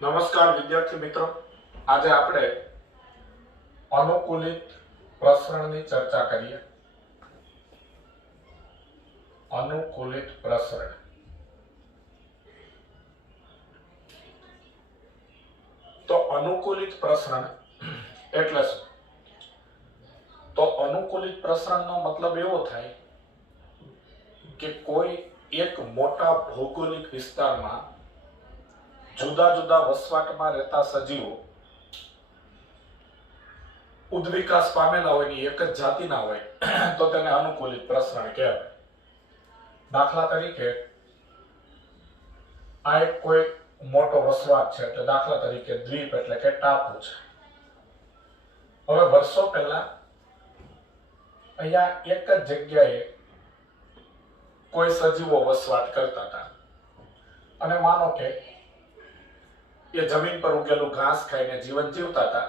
નમસ્કાર વિદ્યાર્થી મિત્રો, આજે આપણે અનુકૂલિત પ્રસરણની ચર્ચા કરીએ. અનુકૂલિત પ્રસરણ તો અનુકૂલિત પ્રસરણ એટલે શું? તો અનુકૂલિત પ્રસરણનો મતલબ એવો થાય કે કોઈ એક મોટા ભૌગોલિક વિસ્તારમાં જુદા જુદા વસવાટમાં રહેતા સજીવો ઉદ્વિકાસ પામેલા હોય ને એક જ જાતિના હોય તો તેને અનુકૂલિત પ્રસરણ કહેવાય. દાખલા તરીકે આ એક કોઈ મોટો વસવાટ છે, એટલે દાખલા તરીકે દ્વીપ એટલે કે ટાપુ છે. હવે વર્ષો પહેલા અહીંયા એક જ જગ્યાએ કોઈ સજીવો વસવાટ કરતા હતા અને માનો કે એ જમીન પર ઉગેલું ઘાસ ખાઈને જીવન જીવતા હતા,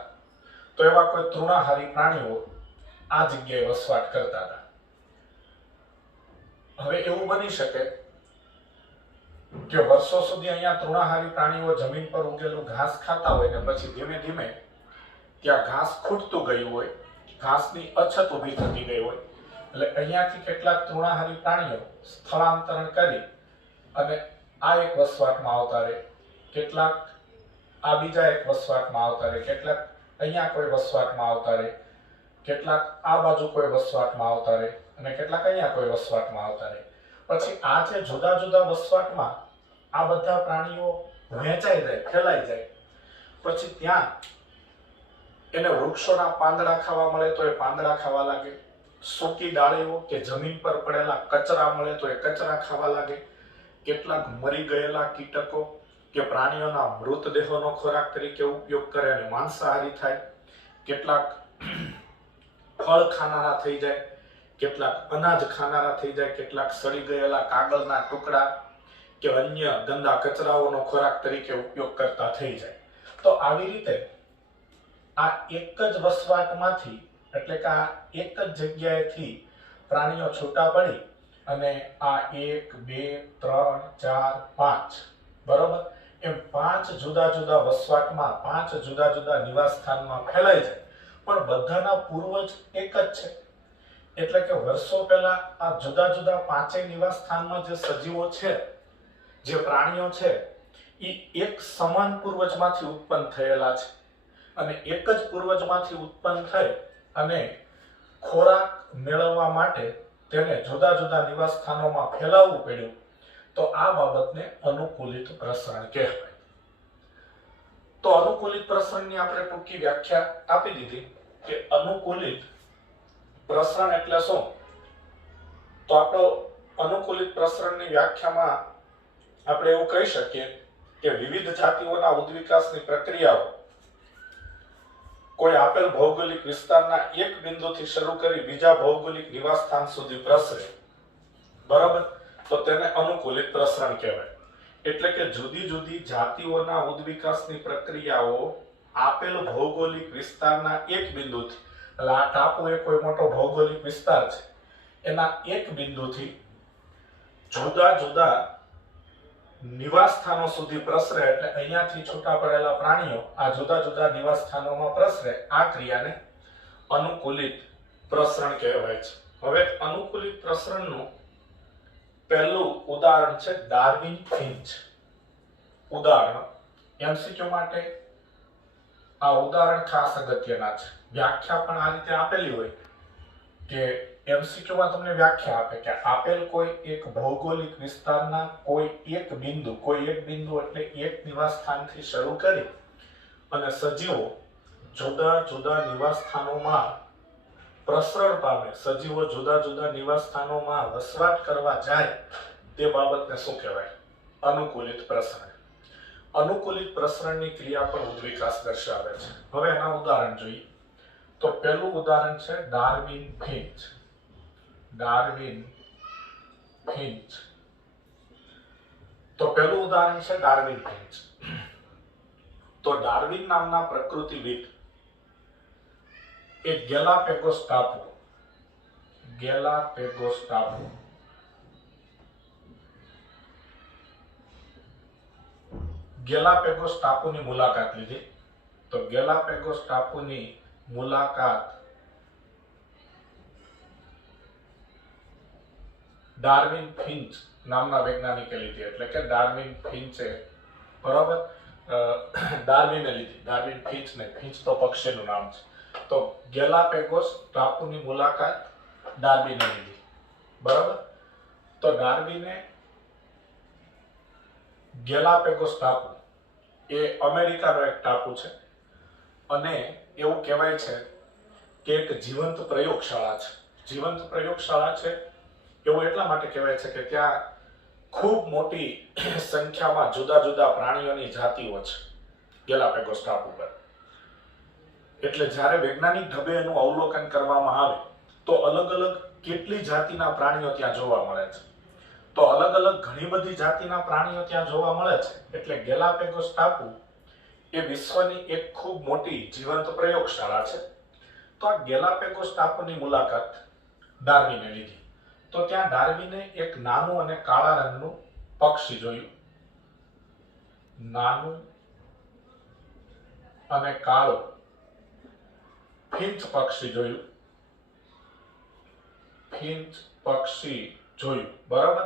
તો એવા કોઈ તૃણાહારી પ્રાણીઓ આ જગ્યાએ વસવાટ કરતા હતા. હવે એવું બની શકે કે વર્ષો સુધી અહીંયા તૃણાહારી પ્રાણીઓ જમીન પર ઉગેલું ઘાસ ખાતા હોય ને પછી ધીમે ધીમે ત્યાં ઘાસ ખૂટતું ગયું હોય, ઘાસની અછત ઊભી થતી ગઈ હોય, એટલે અહીંયાથી કેટલાક તૃણાહારી પ્રાણીઓ સ્થળાંતરણ કરી અને આ એક વસવાટમાં આવતા રહે, કેટલાક આ બીજા એક વસવાટમાં આવતા રહે, કેટલાક અહીંયા કોઈ વસવાટમાં આવતા રહે, કેટલાક આ બાજુ કોઈ વસવાટમાં આવતા રહે અને કેટલાક અહીંયા કોઈ વસવાટમાં આવતા રહે. પછી આ જે જુદા જુદા વસવાટમાં આ બધા પ્રાણીઓ વહેંચાઈ જાય, ફેલાઈ જાય, પછી ત્યાં એને વૃક્ષોના પાંદડા ખાવા મળે તો એ પાંદડા ખાવા લાગે, સૂકી ડાળીઓ કે જમીન પર પડેલા કચરા મળે તો એ કચરા ખાવા લાગે, કેટલાક મરી ગયેલા કીટકો કે પ્રાણીઓના મૃતદેહોનો ખોરાક તરીકે ઉપયોગ કરે અને માંસાહારી થાય, કેટલાક ફળ ખાનારા થઈ જાય, કેટલાક અનાજ ખાનારા થઈ જાય, કેટલાક સડી ગયેલા કાગળના ટુકડા કે અન્ય ગંદા કચરાઓનો ખોરાક તરીકે ઉપયોગ કરતા થઈ જાય. તો આવી રીતે આ એક જ વસવાટમાંથી એટલે કે આ એક જ જગ્યાએથી પ્રાણીઓ છૂટા પડી અને આ 1 2 3 4 5 બરોબર એમ 5 જુદા જુદા વસવાટમાં 5 જુદા જુદા નિવાસ સ્થાનમાં ફેલાઈ જાય, પણ બધાના પૂર્વજ એક જ છે. એટલે કે વર્ષો પહેલા આ જુદા જુદા પાંચેય નિવાસ સ્થાનમાં જે સજીવો છે, જે પ્રાણીઓ છે, એ એક સમાન પૂર્વજમાંથી ઉત્પન્ન થયેલા છે અને એક જ પૂર્વજમાંથી ઉત્પન્ન થઈ અને ખોરાક મેળવવા માટે તેને જુદા જુદા નિવાસ સ્થાનોમાં ફેલાવવું પડ્યું, તો આ બાબતને અનુકૂલિત પ્રસરણ કહેવાય. તો અનુકૂલિત પ્રસરણની આપણે ટૂંકી વ્યાખ્યા આપી દીધી કે અનુકૂલિત પ્રસરણ એટલે શું. તો આપણો અનુકૂલિત પ્રસરણની વ્યાખ્યામાં આપણે એવું કહી શકીએ કે વિવિધ જાતિઓના ઉદ્વિકાસની પ્રક્રિયાઓ કોઈ આપેલ ભૌગોલિક વિસ્તારના એક બિંદુથી શરૂ કરી બીજા ભૌગોલિક નિવાસ સ્થાન સુધી પ્રસરે, બરાબર, તો તેને અનુકૂલિત પ્રસરણ કહેવાય. એટલે કે જુદી જુદી જાતિઓના ઉદ્વિકાસની પ્રક્રિયાઓ આપેલ ભૌગોલિક વિસ્તારના એક બિંદુથી, એટલે આ ટાપુ એ કોઈ મોટો ભૌગોલિક વિસ્તાર છે, એના એક બિંદુથી જુદા જુદા નિવાસ સ્થાનો સુધી પ્રસરે, એટલે અહીંયાથી છૂટા પડેલા પ્રાણીઓ આ જુદા જુદા નિવાસ સ્થાનોમાં પ્રસરે, આ ક્રિયાને અનુકૂલિત પ્રસરણ કહેવાય છે. હવે અનુકૂલિત પ્રસરણનું પહેલું ઉદાહરણ છે ડાર્વિન ફિન્ચ. ઉદાહરણ એમસીક્યુ માટે આ ઉદાહરણ ખાસ અગત્યના છે. વ્યાખ્યા પણ આ રીતે આપેલી હોય કે એમસીક્યુમાં તમને વ્યાખ્યા આપે કે આપેલ કોઈ એક ભૌગોલિક વિસ્તારના કોઈ એક બિંદુ એટલે એક નિવાસ સ્થાનથી શરૂ કરી અને સજીવો જુદા જુદા નિવાસ સ્થાનોમાં પ્રસરણ પામે, સજીવો જુદા જુદા નિવાસ સ્થાનોમાં વસવાટ કરવા જાય, તે બાબતને શું કહેવાય? અનુકૂલિત પ્રસરણ. અનુકૂલિત પ્રસરણની ક્રિયા પણ ઉદ્વિકાસ દર્શાવે છે. હવે એના ઉદાહરણ જોઈએ. તો પહેલું ઉદાહરણ છે ડાર્વિન ફિન્ચ. Darwin Finch. તો પહેલું ઉદાહરણ છે ડાર્વિન ફિન્ચ. તો ડાર્વિન નામના પ્રકૃતિવિદ એક ગેલાપેગોસ ટાપુ ગેલાપેગોસ ટાપુની મુલાકાત લીધી. તો ગેલાપેગોસ ટાપુની મુલાકાત ડાર્વિન ફિન્ચ નામના વૈજ્ઞાનિકે લીધી. એટલે કે ડાર્વિન ફિન્ચે, બરાબર, ડાર્વિને લીધી. ડાર્વિન ફિન્ચ ને, ફિન્ચ તો પક્ષીનું નામ છે. તો ગેલાપેગોસ ટાપુની મુલાકાત ડાર્વિને લીધી, બરાબર. તો ડાર્વિને ગેલાપેગોસ ટાપુ એ અમેરિકાનો એક ટાપુ છે અને એવું કહેવાય છે કે એક જીવંત પ્રયોગશાળા છે. જીવંત પ્રયોગશાળા છે એવું એટલા માટે કહેવાય છે કે ત્યાં ખૂબ મોટી સંખ્યામાં જુદા જુદા પ્રાણીઓની જાતિઓ છે ગેલાપેગોસ ટાપુ પર. એટલે જ્યારે વૈજ્ઞાનિક ઢબે એનું અવલોકન કરવામાં આવે તો અલગ અલગ કેટલી જાતિના પ્રાણીઓ ત્યાં જોવા મળે છે. તો અલગ અલગ ઘણી બધી જાતિના પ્રાણીઓ ત્યાં જોવા મળે છે. એટલે ગેલાપેગોસ ટાપુ એ વિશ્વની એક ખૂબ મોટી જીવંત પ્રયોગશાળા છે. તો આ ગેલાપેગોસ ટાપુની મુલાકાત ડાર્વિને લીધી. તો ત્યાં ડાર્વિને એક નાનું અને કાળા રંગનું પક્ષી જોયું. નાનું અને કાળું ફિન્ચ પક્ષી જોયું. ફિન્ચ પક્ષી જોયું, બરાબર.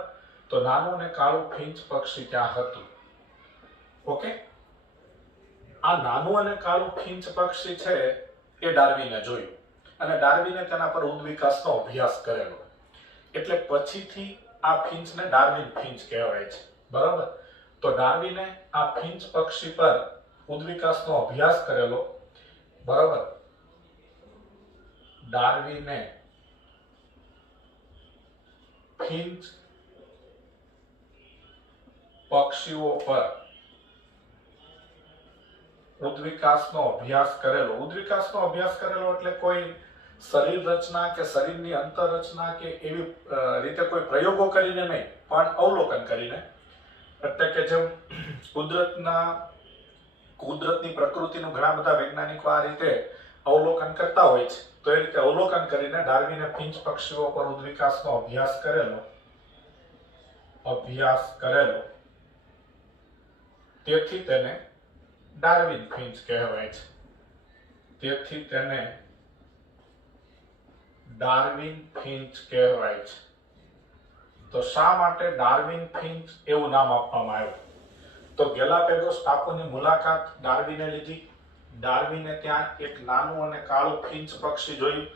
તો નાનું અને કાળું ફિન્ચ પક્ષી ત્યાં હતું. ઓકે, આ નાનું અને કાળું ફિન્ચ પક્ષી છે એ ડાર્વિને જોયું અને ડાર્વિને તેના પર ઉદ્વિકાસનો અભ્યાસ કરેલો. એટલે પછીથી આ ફિન્ચને ડાર્વિન ફિન્ચ કહેવાય છે, બરાબર. તો ડાર્વિને આ ફિન્ચ પક્ષી પર ઉદ્વિકાસનો અભ્યાસ કરેલો, બરાબર. ડાર્વિને ફિન્ચ પક્ષીઓ પર ઉદ્વિકાસનો અભ્યાસ કરેલો. ઉદ્વિકાસનો અભ્યાસ કરેલો એટલે કોઈ શરીર રચના કે શરીરની અંતરરચના કે એવી રીતે કોઈ પ્રયોગો કરીને નહીં, પણ અવલોકન કરીને. એટલે કે જેમ કુદરતની પ્રકૃતિનું ઘણા બધા વૈજ્ઞાનિકો આ રીતે અવલોકન કરતા હોય છે, તો એ રીતે અવલોકન કરીને ડાર્વિને ફિન્ચ પક્ષીઓ પર ઉદ્વિકાસનો અભ્યાસ કરેલો. તેથી તેને ડાર્વિન ફિન્ચ કહેવાય છે. તેથી તેને ડાર્વિન ફિન્ચ કહેવાય છે. તો શા માટે ડાર્વિન ફિન્ચ એવું નામ આપવામાં આવ્યું? તો ગેલાપેગોસ ટાપુની મુલાકાત ડાર્વિને લીધી. ડાર્વિને ત્યાં એક નાનું અને કાળું ફિન્ચ પક્ષી જોયું.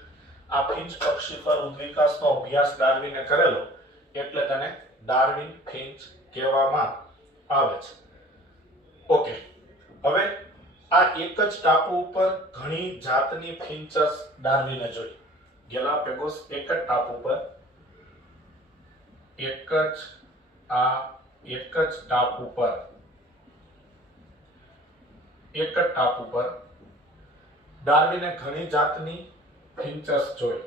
આ ફિન્ચ પક્ષી પર ઉદ્વિકાસનો અભ્યાસ ડાર્વિને કરેલો, એટલે તેને ડાર્વિન ફિન્ચ કહેવામાં આવે છે. ઓકે, હવે આ એક જ ટાપુ ઉપર ઘણી જાતની ફિન્ચસ ડાર્વિને જોઈ. ગેલાપેગોસ એક જ ટાપુ પર ડાર્વિને ઘણી જાતની ફિન્ચસ જોઈ.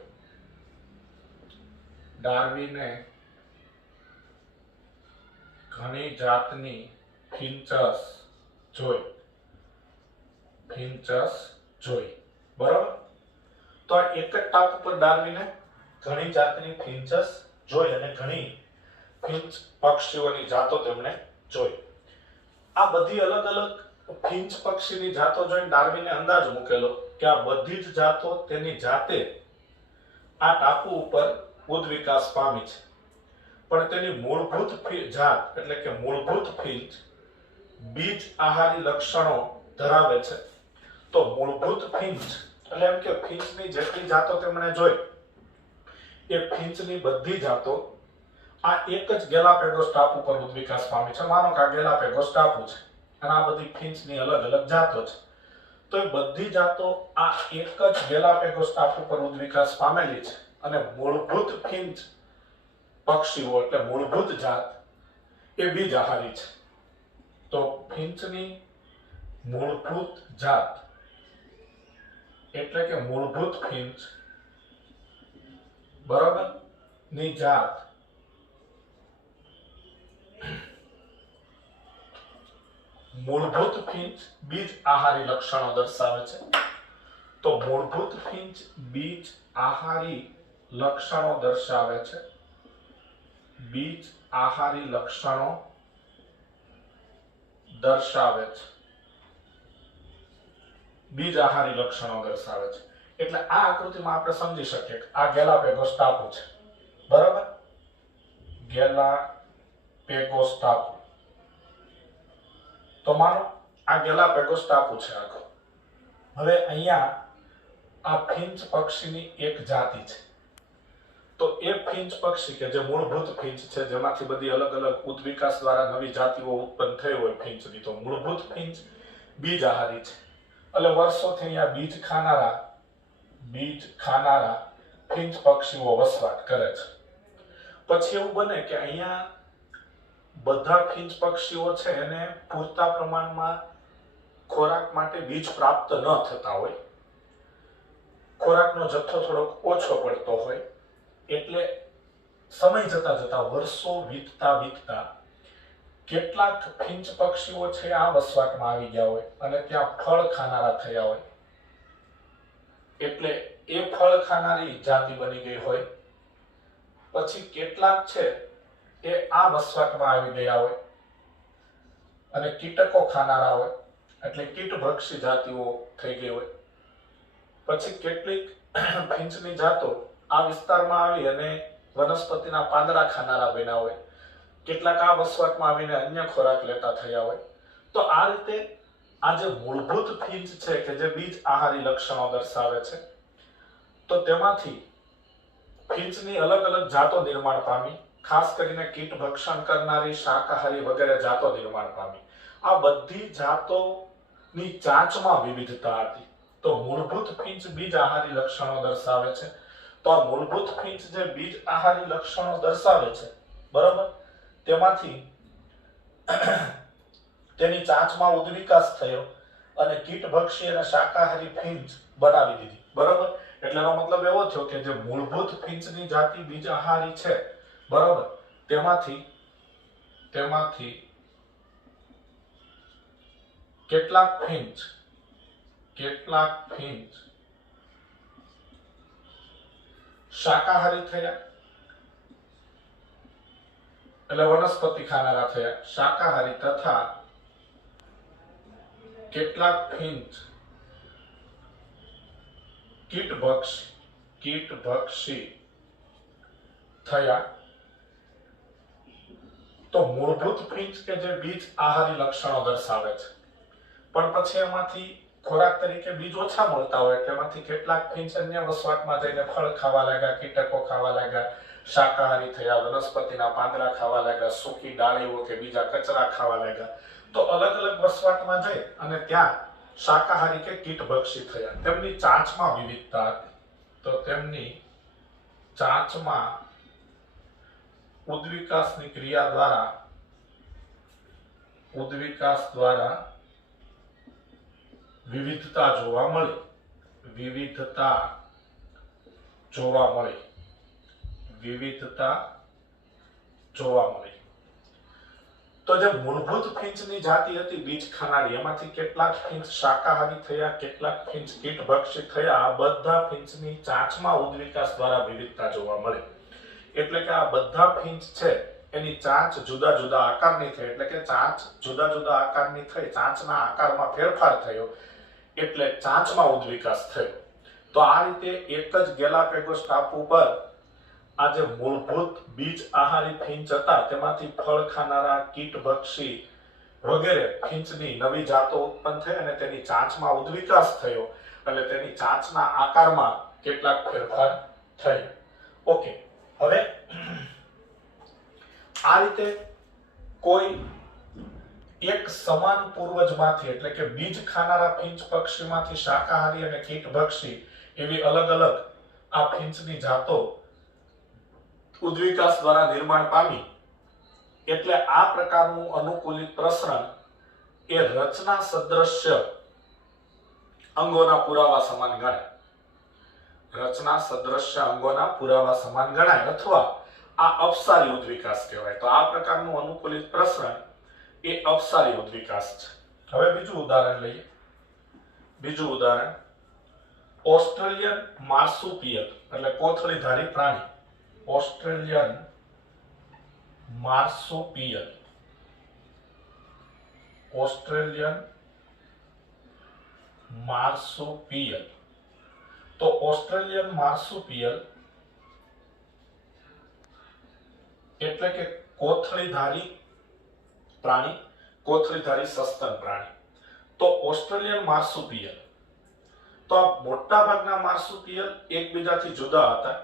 ડાર્વિને ઘણી જાતની ફિન્ચસ જોઈ, બરાબર. તો આ એક જ ટાપુ પર ડાર્વિને ઘણી જાતની ફિન્ચસ જોઈ અને ઘણી ફિન્ચ પક્ષીઓની જાતો તેમણે જોઈ. આ બધી અલગ અલગ ફિન્ચ પક્ષીની જાતો જોઈને ડાર્વિને અંદાજ મૂકેલો કે આ બધી જ જાતો તેની જાતે આ ટાપુ ઉપર ઉદ્વિકાસ પામી છે. પણ તેની મૂળભૂત જાત એટલે કે મૂળભૂત ફિન્ચ બીજ આહારી લક્ષણો ધરાવે છે. તો મૂળભૂત ફિન્ચ એટલે એમ કે ફિન્ચની જેટલી જાતો તેમણે જોઈ એ ફિન્ચની બધી જાતો આ એક જ ગેલાપેગોસ ટાપુ પર ઉદ્વિકાસ પામી છે. માનો કે આ ગેલાપેગોસ ટાપુ છે અને આ બધી ફિન્ચની અલગ અલગ જાતો છે. તો એ બધી જાતો આ એક જ ગેલાપેગોસ ટાપુ પર ઉદ્વિકાસ પામેલી છે અને મૂળભૂત ફિન્ચ પક્ષીઓ એટલે મૂળભૂત જાત એ બીજ આહારી છે. તો ફિન્ચની મૂળભૂત જાત એટલે કે મૂળભૂત ફિન્ચ, બરાબર, ની જાત મૂળભૂત ફિન્ચ બીજ આહારી લક્ષણો દર્શાવે છે. તો મૂળભૂત ફિન્ચ બીજ આહારી લક્ષણો દર્શાવે છે. બીજ આહારી લક્ષણો દર્શાવે છે, બીજ આહારી લક્ષણો દર્શાવે છે. એટલે આ આકૃતિમાં આપણે સમજી શકીએ કે આ ગેલાપેગોસ ટાપુ છે, બરાબર? ગેલાપેગોસ ટાપુ. તો માનો આ ગેલાપેગોસ ટાપુ છે આખો. હવે અહીંયા આ ફિંચ પક્ષીની એક જાતિ છે. તો એ ફિંચ પક્ષી કે જે મૂળભૂત ફિંચ છે, જેમાંથી બધી અલગ અલગ ઉદ્વિકાસ દ્વારા નવી જાતિઓ ઉત્પન્ન થઈ હોય ફિંચની, તો મૂળભૂત ફિંચ બીજ આહારી છે. એટલે વર્ષોથી અહીંયા બીજ ખાનારા ફિંચ પક્ષીઓ વસવાટ કરે છે. પછી એવું બને કે અહીંયા બધા ફિંચ પક્ષીઓ છે એને પૂરતા પ્રમાણમાં ખોરાક માટે બીજ પ્રાપ્ત ન થતા હોય, ખોરાકનો જથ્થો થોડોક ઓછો પડતો હોય, એટલે સમય જતા જતા વર્ષો વીતતા કેટલાક ફિંચ પક્ષીઓ છે આ વસવાટમાં આવી ગયા હોય અને ત્યાં ફળ ખાનારા થયા હોય, એટલે એ ફળ ખાનારી જાતિ બની ગઈ હોય. પછી કેટલાક છે એ આ વસવાટમાં આવી ગયા હોય અને કીટકો ખાનારા હોય, એટલે કીટભક્ષી જાતિઓ થઈ ગઈ હોય. પછી કેટલીક ફિંચની જાતો આ વિસ્તારમાં આવી અને વનસ્પતિના પાંદડા ખાનારા બન્યા હોય, કેટલાક આ વસવાટમાં આવીને અન્ય ખોરાક લેતા થયા હોય. તો આ રીતે આ જે મૂળભૂત ફિંચ છે કે જે બીજ આહારી લક્ષણો દર્શાવે છે, તો તેમાંથી ફિંચની અલગ અલગ જાતો નિર્માણ પામી, ખાસ કરીને કીટ ભક્ષણ કરનારી, શાકાહારી વગેરે જાતો નિર્માણ પામી. આ બધી જાતોની ચાંચમાં વિવિધતા હતી. તો મૂળભૂત ફિંચ બીજ આહારી લક્ષણો દર્શાવે છે. તો આ મૂળભૂત ફિંચ જે બીજ આહારી લક્ષણો દર્શાવે છે, બરાબર, તેમાંથી તેની ચાંચમાં ઉદ્વિકાસ થયો અને કીટભક્ષી અને શાકાહારી ફિંચ બનાવી દીધી, બરાબર. એટલે એનો મતલબ એવો થયો કે જે મૂળભૂત ફિંચની જાતિ બીજ આહારી છે, બરાબર, તેમાંથી કેટલાક ફિંચ શાકાહારી થયા, એટલે વનસ્પતિ ખાનારા થયા, શાકાહારી, તથા કેટલાક ફિંચ કીટભક્ષી થયા. તો મૂળભૂત ફિંચ કે જે બીજ આહારી લક્ષણો દર્શાવે છે, પણ પછી એમાંથી ખોરાક તરીકે બીજ ઓછા મળતા હોય, તેમાંથી કેટલાક ફિંચ અન્ય વસવાટમાં જઈને ફળ ખાવા લાગ્યા, કીટકો ખાવા લાગ્યા, શાકાહારી થયા, વનસ્પતિના પાંદડા ખાવા લાગ્યા, સૂકી ડાળીઓ કે બીજા કચરા ખાવા લાગ્યા. તો અલગ અલગ વસવાટમાં જઈ અને ત્યાં શાકાહારી કે કીટભક્ષી થયા. તેમની ચાંચમાં વિવિધતા હતી. તો તેમની ચાંચમાં ઉદ્વિકાસની ક્રિયા દ્વારા વિવિધતા જોવા મળી. તો જે મૂળભૂત ફિંચની જાતિ હતી બીજ ખાનારી, એમાંથી કેટલાક ફિંચ શાકાહારી થયા, કેટલાક ફિંચ કીટભક્ષી થયા. આ બધા ફિંચની ચાંચમાં ઉદ્વિકાસ દ્વારા વિવિધતા જોવા મળી. એટલે કે આ બધા ફિંચ છે એની ચાંચ જુદા જુદા આકારની થઈ, એટલે કે ચાંચ જુદા જુદા આકારની થઈ, ચાંચના આકારમાં ફેરફાર થયો, એટલે ચાંચમાં ઉદ્વિકાસ થયો. તો આ રીતે એક જ ગેલાપેગોસ ટાપુ પર આ જે મૂળભૂત બીજ આહારી ફિંચ હતા, તેમાંથી ફળ ખાનારા, કીટભક્ષી વગેરે ફિંચની નવી જાતો ઉત્પન્ન થઈ અને તેની ચાંચમાં ઉદ્વિકાસ થયો અને તેની ચાંચના આકારમાં કેટલાક ફેરફાર થયો. ઓકે, હવે આ રીતે કોઈ એક સમાન પૂર્વજમાંથી, એટલે કે બીજ ખાનારા ફિંચ પક્ષીમાંથી શાકાહારી અને કીટભક્ષી એવી અલગ અલગ આ ફિંચની જાતો ઉદ્વિકાસ દ્વારા નિર્માણ પામી. એટલે આ પ્રકારનું અનુકૂલિત પ્રસરણ એ રચના સદ્રશ્ય અંગોના પુરાવા સમાન ગણાય. અથવા આ અપસારી ઉદ્વિકાસ કહેવાય. તો આ પ્રકારનું અનુકૂલિત પ્રસરણ એ અપસારી ઉદ્વિકાસ છે. હવે બીજું ઉદાહરણ લઈએ. ઓસ્ટ્રેલિયન માર્સુપિયલ એટલે કોથળીધારી પ્રાણી. Australian marsupial Australian marsupial. તો ઓસ્ટ્રેલિયન માર્સુપિયલ એટલે કે કોથળીધારી પ્રાણી, કોથળીધારી સસ્તન પ્રાણી. તો ઓસ્ટ્રેલિયન માર્સુપિયલ, તો આ મોટા ભાગના માર્સુપિયલ એકબીજાથી જુદા હતા,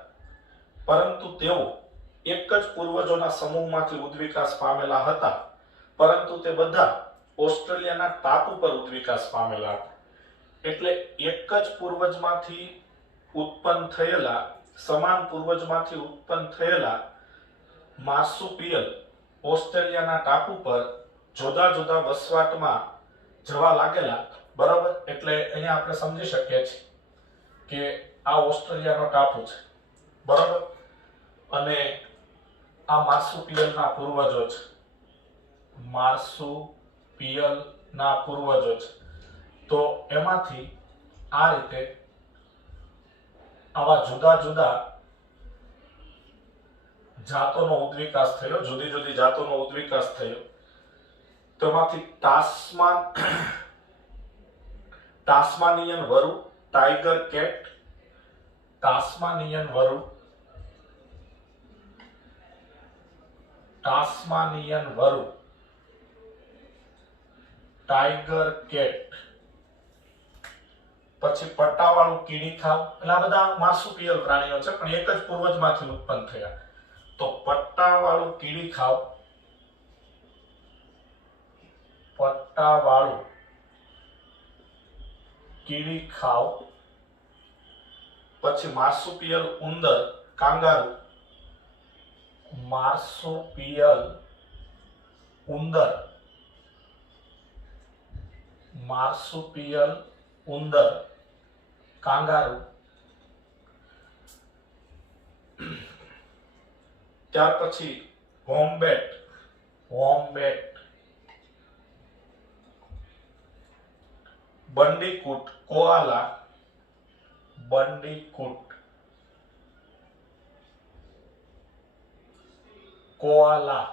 પરંતુ તેઓ એક જ પૂર્વજોના સમૂહમાંથી ઉદ્વિકાસ પામેલા હતા, પરંતુ તે બધા ઓસ્ટ્રેલિયાના ટાપુ પર ઉદ્વિકાસ પામેલા હતા. એટલે એક જ પૂર્વજમાંથી ઉત્પન્ન થયેલા, સમાન પૂર્વજમાંથી ઉત્પન્ન થયેલા માર્સુપિયલ ઓસ્ટ્રેલિયાના ટાપુ પર જુદા જુદા વસવાટમાં જવા લાગેલા. બરાબર, એટલે અહીંયા આપણે સમજી શકીએ છીએ કે આ ઓસ્ટ્રેલિયાનો ટાપુ છે. બરાબર, અને આ માર્સુપિયલના પૂર્વજો છે. માર્સુપિયલના પૂર્વજો છે. તો એમાંથી આ રીતે આવા જુદા જુદા જાતોનો ઉદ્વિકાસ થયો, જુદી જુદી જાતોનો ઉદ્વિકાસ થયો. તેમાંથી ટાસ્માનિયન વરુ, ટાઈગર કેટ, ટાસ્માનિયન વરુ, ટાઈગર કેટ, પછી પટ્ટાવાળું કીડીખાવ. એટલે આ બધા માર્સુપિયલ પ્રાણીઓ છે, પણ એક જ પૂર્વજમાંથી ઉત્પન્ન થયા. તો પટ્ટાવાળું કીડીખાવ, પછી માર્સુપિયલ ઉંદર, કાંગારૂ, માર્સુપિયલ ઉંદર, કાંગારૂ. ત્યાર પછી વોમ્બેટ, બંડીકૂટ, કોઆલા,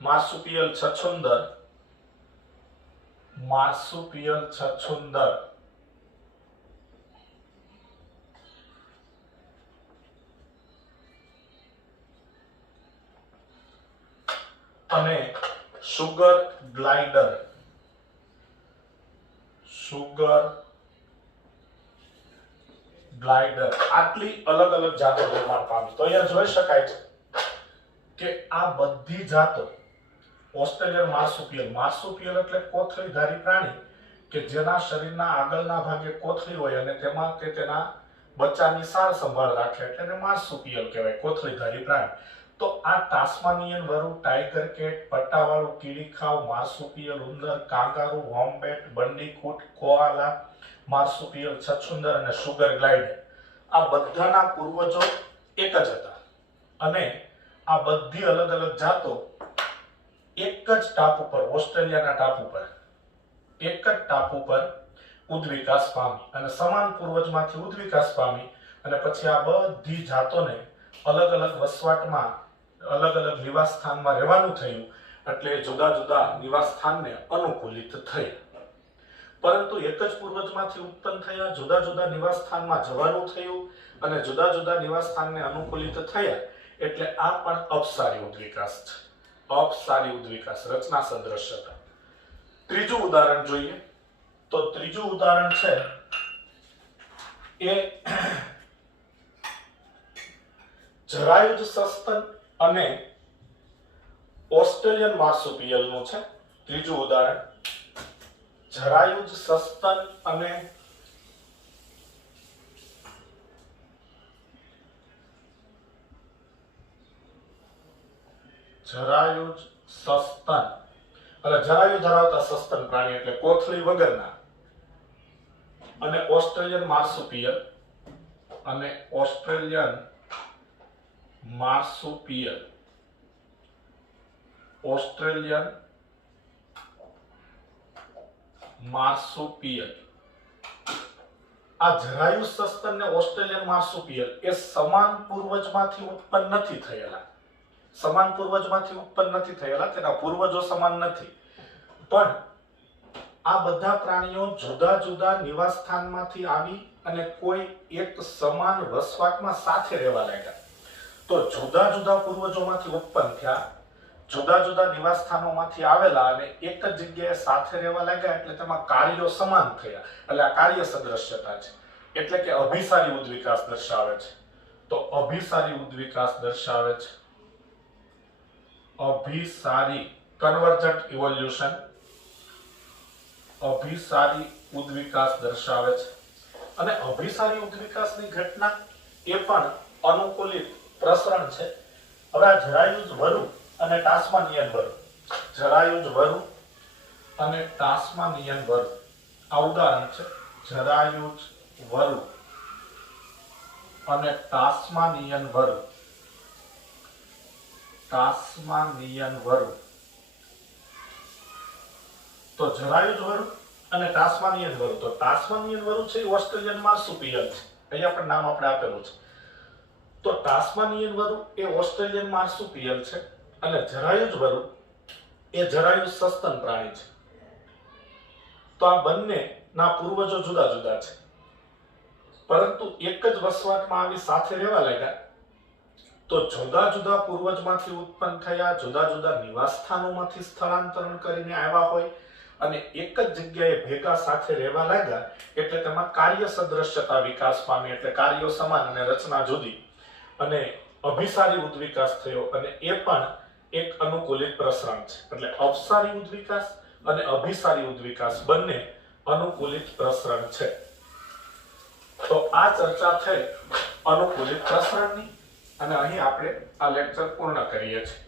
માર્સુપિયલ છછુંદર, અને સુગર ગ્લાઇડર. આટલી અલગ અલગ જાતો નિર્માણ પામી. તો અહીંયા જોઈ શકાય છે કે આ બધી જાતો ઓસ્ટ્રેલિયન માર્સુપિયલ એટલે કોથળીધારી પ્રાણી કે જેના શરીરના આગળના ભાગે કોથળી હોય અને તેમાં તે તેના બચ્ચાની સાર સંભાળ રાખે, એટલે એને માર્સુપિયલ કહેવાય, કોથળીધારી પ્રાણી. તો આ ટાસ્માનિયન વરુ, ટાઈગર કેટ, પટ્ટાવાળું કીડીખાવ, માર્સુપિયલ ઉંદર, કાંગારૂ, વોમ્બેટ, બંડીકૂટ, કોઆલા, માર્સુપિયલ છછુંદર અને સુગર ગ્લાઇડર, આ બધાના પૂર્વજો એક જ હતા. અને આ બધી અલગ અલગ જાતો એક જ ટાપુ પર, ઓસ્ટ્રેલિયાના ટાપુ પર, એક જ ટાપુ પર ઉદ્વિકાસ પામી અને સમાન પૂર્વજમાંથી ઉદ્વિકાસ પામી. અને પછી આ બધી જાતોને અલગ અલગ વસવાટમાં, અલગ અલગ નિવાસ સ્થાનમાં રહેવાનું થયું, એટલે જુદા જુદા નિવાસ સ્થાનને અનુકૂલિત થયા. પરંતુ એક જ પૂર્વજમાંથી ઉત્પન્ન થયા, જુદા જુદા નિવાસ સ્થાનમાં જવાનું થયું અને જુદા જુદા નિવાસ સ્થાનને અનુકૂલિત થયા, એટલે આ પણ અપસારી ઉદ્વિકાસ છે. અપસારી ઉદ્વિકાસ, રચના સદૃશ્યતા. ત્રીજું ઉદાહરણ જોઈએ. તો ત્રીજું ઉદાહરણ છે એ જરાયુજ સસ્તન અને ઓસ્ટ્રેલિયન માર્સુપિયલનું છે. ત્રીજું ઉદાહરણ જરાયુજ સસ્તન અને જરાયુજ સસ્તન, એટલે જરાયુ ધરાવતા સસ્તન પ્રાણી એટલે કોથળી વગરના, અને ઓસ્ટ્રેલિયન માર્સુપિયલ આ જરાયુ સસ્તન ને ઓસ્ટ્રેલિયન માર્સુપિયલ એ સમાન પૂર્વજમાંથી ઉત્પન્ન નથી થયેલા. સમાન પૂર્વજમાંથી ઉત્પન્ન નથી થયેલા, તેના પૂર્વજો સમાન નથી, પણ આ બધા પ્રાણીઓ જુદા જુદા નિવાસ સ્થાનમાંથી આવી અને કોઈ એક સમાન વસવાટમાં સાથે રહેવા લાગ્યા. તો જુદા જુદા પૂર્વજોમાંથી ઉત્પન્ન થયા, જુદા જુદા નિવાસ સ્થાનોમાંથી આવેલા અને એક જ જગ્યાએ સાથે રહેવા લાગ્યા, એટલે તેમાં કાર્યો સમાન થયા, એટલે આ કાર્ય સદૃશ્યતા છે. એટલે કે અભિસારી ઉદ્વિકાસ દર્શાવે છે. તો અભિસારી ઉદ્વિકાસ દર્શાવે છે, અભિસારી કન્વર્જન્ટ ઇવોલ્યુશન, અભિસારી ઉદ્વિકાસ દર્શાવે છે. અને અભિસારી ઉદ્વિકાસની ઘટના એ પણ અનુકૂલિત પ્રસરણ છે. હવે આ જરાયુજ વરુ અને ટાસ્માનિયન વરુ, જરાયુજ વરુ અને ટાસ્માનિયન વરુ આ ઉદાહરણ છે. જરાયુજ વરુ અને ટાસ્માનિયન વરુ, ટાસ્માનિયન વરુ. તો જરાયુજ વરુ અને ટાસ્માનિયન વરુ, તો ટાસ્માનિયન વરુ છે એ ઓસ્ટ્રેલિયન માર્સુપિયલ છે, અહીંયા પણ નામ આપણે આપેલું છે. તો ટાસ્માનિયન વરુ એ ઓસ્ટ્રેલિયન માર્સુપિયલ છે અને જરાયુજ વરુ એ જરાયુજ સસ્તન પ્રાણી છે. તો આ બંનેના પૂર્વજો જુદા જુદા છે, પરંતુ એક જ વસવાટમાં આવી સાથે રહેવા લાગ્યા. તો જુદા જુદા પૂર્વજમાંથી ઉત્પન્ન થયા, જુદા જુદા નિવાસ સ્થાનોમાંથી સ્થળાંતરણ કરીને આવ્યા હોય અને એક જ જગ્યાએ ભેગા સાથે રહેવા લાગ્યા, એટલે તેમાં કાર્ય સદૃશ્યતા વિકાસ પામી, એટલે કાર્યો સમાન અને રચના જુદી, અને અભિસારી ઉદ્વિકાસ થયો, અને એ પણ એક અનુકૂલિત પ્રસરણ છે. એટલે અપસારી ઉદ્વિકાસ અને અભિસારી ઉદ્વિકાસ બંને અનુકૂલિત પ્રસરણ છે. તો આ ચર્ચા થઈ અનુકૂલિત પ્રસરણની, અને અહીં આપણે આ લેક્ચર પૂર્ણ કરીએ છીએ.